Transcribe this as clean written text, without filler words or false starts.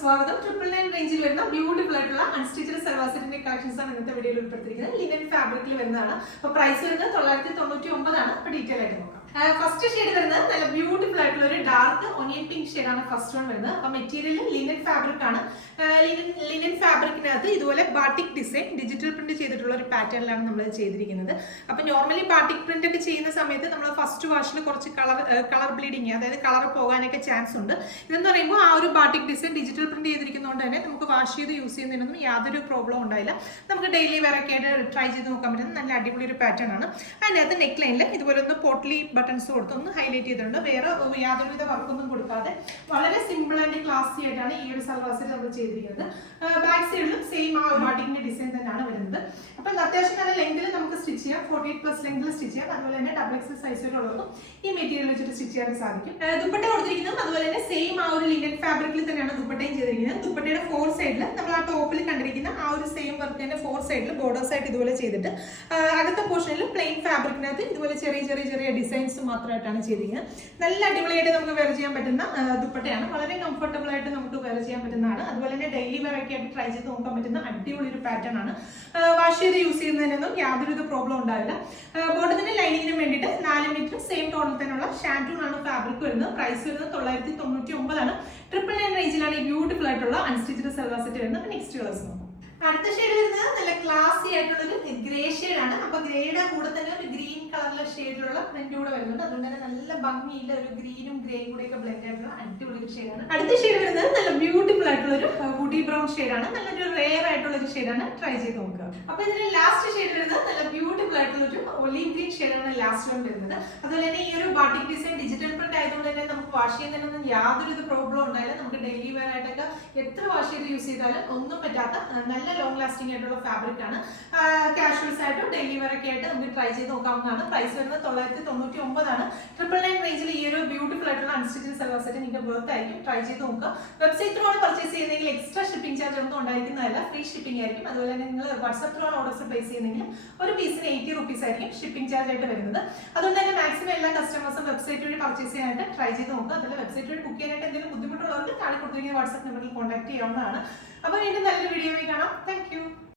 സ്വാഗതം. 999 റേഞ്ചിൽ വരുന്ന ബ്യൂട്ടിഫുൾ ആയിട്ടുള്ള അൺസ്റ്റിച്ചഡ് സൽവാർ സെറ്റിന്റെ കളക്ഷൻസ് ആണ് ഇന്നത്തെ വീഡിയോയിൽ ഉൾപ്പെടുത്തിയിരിക്കുന്നത്. ലിനൻ ഫാബ്രിക്കിൽ വരുന്നതാണ്. അപ്പോൾ പ്രൈസ് വരുന്നത് 999 ആണ്. അപ്പോൾ ഡീറ്റെയിൽ ആയിട്ട് നോക്കാം. ഫസ്റ്റ് ഷെയ്ഡ് വരുന്നത് നല്ല ബ്യൂട്ടിഫുൾ ആയിട്ടുള്ള ഒരു ഡാർക്ക് ഒനിയൻ പിങ്ക് ഷെയ്ഡാണ് ഫസ്റ്റ് വൺ വരുന്നത്. അപ്പോൾ മെറ്റീരിയൽ ലിനൻ ഫാബ്രിക് ആണ്. ലിനൻ ഫാബ്രിക്കിനകത്ത് ഇതുപോലെ ബാട്ടിക് ഡിസൈൻ ഡിജിറ്റൽ പ്രിന്റ് ചെയ്തിട്ടുള്ള ഒരു പാറ്റേണിലാണ് നമ്മൾ ചെയ്തിരിക്കുന്നത്. അപ്പോൾ നോർമലി ബാട്ടിക് പ്രിന്റ് ഒക്കെ ചെയ്യുന്ന സമയത്ത് നമ്മൾ ഫസ്റ്റ് വാഷിൽ കുറച്ച് കളർ ബ്ലീഡിങ്, അതായത് കളർ പോകാനൊക്കെ ചാൻസ് ഉണ്ട്. ഇതെന്ന് പറയുമ്പോൾ ആ ഒരു ബാട്ടിക് ഡിസൈൻ ഡിജിറ്റൽ പ്രിന്റ് ചെയ്തിരിക്കുന്നതുകൊണ്ട് തന്നെ നമുക്ക് വാഷ് ചെയ്ത് യൂസ് ചെയ്യുന്നതിനൊന്നും യാതൊരു പ്രോബ്ലം ഉണ്ടായില്ല. നമുക്ക് ഡെയിലി വെയർ ഒക്കെ ആയിട്ട് ട്രൈ ചെയ്ത് നോക്കാൻ പറ്റുന്ന നല്ല അടിപൊളി ഒരു പാറ്റേൺ ആണ്. അതിനകത്ത് നെക്ക് ലൈനിൽ ഇതുപോലെ ഒന്ന് പോട്ട്ലി ബട്ടൺസ് കൊടുത്ത് ഒന്ന് ഹൈലൈറ്റ് ചെയ്തിട്ടുണ്ട്. വേറെ യാതൊരുവിധ വർക്കൊന്നും കൊടുക്കാതെ വളരെ സിമ്പിൾ ആൻഡ് ക്ലാസി ആയിട്ടാണ് ഈ ഒരു സൽവാർ സെറ്റ് നമ്മൾ ചെയ്തിരിക്കുന്നത്. ബാക്ക് സൈഡിലും സെയിം ആ ഒരു ബാട്ടിക്കിന്റെ ഡിസൈൻ തന്നെയാണ് വരുന്നത്. അപ്പം അത്യാവശ്യം നല്ല ലെങ്തിൽ നമുക്ക് സ്റ്റിച്ച് ചെയ്യാം. 48+ ലെങ്തിൽ സ്റ്റിച്ച് ചെയ്യാം. അതുപോലെ തന്നെ XXL സൈസിലുള്ളവർക്കും ഈ മെറ്റീരിയൽ വെച്ചിട്ട് സ്റ്റിച്ച് ചെയ്യാൻ സാധിക്കും. ദുപ്പട്ട കൊടുത്തിരിക്കുന്നതും അതുപോലെ തന്നെ സെയിം ആ ഒരു ലിനൻ ഫാബ്രിക്കിൽ തന്നെയാണ് ദുപ്പട്ടയും ചെയ്തിരിക്കുന്നത്. ദുപ്പട്ടയുടെ 4 സൈഡിൽ നമ്മൾ ആ ടോപ്പിൽ കണ്ടിരിക്കുന്ന ആ ഒരു സെയിം വർക്ക് തന്നെ 4 സൈഡിൽ ബോർഡേഴ്സ് ആയിട്ട് ഇതുപോലെ ചെയ്തിട്ട് അകത്തെ പോർഷനിൽ പ്ലെയിൻ ഫാബ്രിക്കിനകത്ത് ഇതുപോലെ ചെറിയ ഡിസൈൻസ് മാത്രമായിട്ടാണ് ചെയ്തിരിക്കുന്നത്. നല്ല അടിപൊളിയായിട്ട് നമുക്ക് വെയർ ചെയ്യാൻ പറ്റുന്ന ദുപ്പട്ടയാണ്. വളരെ കംഫർട്ടബിൾ ആയിട്ട് നമുക്ക് വെയർ ചെയ്യാൻ പറ്റുന്നതാണ്. അതുപോലെ തന്നെ ഡെയിലി വെയർ ഒക്കെ ആയിട്ട് ട്രൈ ചെയ്ത് നോക്കാൻ പറ്റുന്ന അടിപൊളി ഒരു പാറ്റേൺ ആണ്. വാഷ് ചെയ്ത് യൂസ് ചെയ്യുന്നതിനൊന്നും യാതൊരു പ്രോബ്ലം ഉണ്ടാവില്ല. ബോട്ടത്തിന് ലൈനിങ്ങിനും വേണ്ടിയിട്ട് 4 മീറ്റർ സെയിം ടോണിൽ തന്നെയുള്ള ഷാൻറ്റൂൺ ആണ് ഫാബ്രിക് വരുന്നത്. പ്രൈസ് വരുന്നത് 999 ആണ്. 999 റേഞ്ചിലാണ് ഈ ബ്യൂട്ടിഫുൾ ആയിട്ടുള്ള അൺസ്റ്റിച്ചഡ് സൽവാർ സെറ്റ് വരുന്നത്. നെക്സ്റ്റ് കളേഴ്സ് നോക്കാം. അടുത്ത ഷെയ്ഡ് വരുന്നത് നല്ല ക്ലാസി ആയിട്ടുള്ളൊരു ഗ്രേ ഷെയ്ഡാണ്. അപ്പൊ ഗ്രേയുടെ കൂടെ തന്നെ ഒരു ഗ്രീൻ കളറിലെ ഷെയ്ഡിലുള്ള പ്രിന്റ് കൂടെ വരുന്നുണ്ട്. അതുകൊണ്ട് തന്നെ നല്ല ഭംഗിയില്ല ഒരു ഗ്രീനും ഗ്രേയും കൂടെ ഒക്കെ ബ്ലെൻഡ് ആയിട്ടുള്ള അടിപൊളി ഒരു ഷെയ്ഡാണ്. അടുത്ത ഷെയ്ഡ് വരുന്നത് നല്ല ബ്യൂട്ടിഫുൾ ആയിട്ടുള്ള ഒരു വുഡി ബ്രൗൺ ഷെയ്ഡാണ്. നല്ലൊരു റെയർ ആയിട്ടുള്ള ഒരു ഷെയ്ഡാണ്. ട്രൈ ചെയ്ത് നോക്കുക. അപ്പൊ ഇതിന് ലാസ്റ്റ് ഷെയ്ഡ് വരുന്നത് നല്ല ബ്യൂട്ടിഫുൾ ആയിട്ടുള്ള ഒരു ഒലീവ് ഗ്രീൻ ഷെയ്ഡാണ് ലാസ്റ്റ് വൺ വരുന്നത്. അതുപോലെ തന്നെ ഈ ഒരു ബാട്ടിക് ഡിസൈൻ ഡിജിറ്റൽ പ്രിന്റ് ആയതുകൊണ്ട് തന്നെ നമുക്ക് വാഷ് ചെയ്യുന്നതിനൊന്നും യാതൊരു പ്രോബ്ലം ഉണ്ടായില്ല. നമുക്ക് ഡെയിലി വെയർ ആയിട്ടൊക്കെ എത്ര വാഷ് ചെയ്ത് യൂസ് ചെയ്താലും ഒന്നും പറ്റാത്ത നല്ല ലോങ് ലാസ്റ്റിംഗ് ആയിട്ടുള്ള ഫാബ്രിക് ആണ്. കാഷ്വൽസ് ആയിട്ടും ഡെയിലി വെയർ ഒക്കെ ആയിട്ട് നമുക്ക് ട്രൈ ചെയ്ത് നോക്കാവുന്നതാണ്. പ്രൈസ് വരുന്നത് 999 ആണ്. 999 റേഞ്ചിൽ ഈ ഒരു ബ്യൂട്ടിഫുൾ ആയിട്ടുള്ള അൺസ്റ്റിച്ചഡ് സൽവാർ സെറ്റ് നിങ്ങൾക്ക് വർത്ത് ആയിരിക്കും. ട്രൈ ചെയ്ത് നോക്കുക. വെബ്സൈറ്റ് ത്രൂ ആണ് പർച്ചേസ് ചെയ്യുന്നതെങ്കിൽ എക്സ്ട്രാ ഷിപ്പിംഗ് ചാർജ് ഒന്നും ഉണ്ടായിരിക്കുന്നതല്ല. ഫ്രീ ഷിപ്പിംഗ് ആയിരിക്കും. അതുപോലെ തന്നെ നിങ്ങൾ വാട്സ്ആപ്പ് ത്രൂ ആണ് ഓർഡേഴ്സ് പ്ലേസ് ചെയ്യുന്നെങ്കിൽ ഒരു പീസിന് 80 rupees ആയിരിക്കും ഷിപ്പിംഗ് ചാർജ് ആയിട്ട് വരുന്നത്. അതുകൊണ്ട് തന്നെ മാക്സിമം എല്ലാ കസ്റ്റമേഴ്സും വെബ്സൈറ്റ് വഴി പർച്ചേസ് ചെയ്യാനായിട്ട് ട്രൈ ചെയ്ത് നോക്കുക. അതുപോലെ വെബ്സൈറ്റ് വഴി ബുക്ക് ചെയ്യാനായിട്ട് എന്തെങ്കിലും ബുദ്ധിമുട്ടുള്ളവർക്ക് താഴെ കൊടുത്തിരിക്കുന്ന വാട്സ്ആപ്പ് നമ്പറിൽ കോൺടാക്ട് ചെയ്യാവുന്നതാണ്. അപ്പോൾ വീണ്ടും നല്ലൊരു വീഡിയോ കാണാം. Thank you.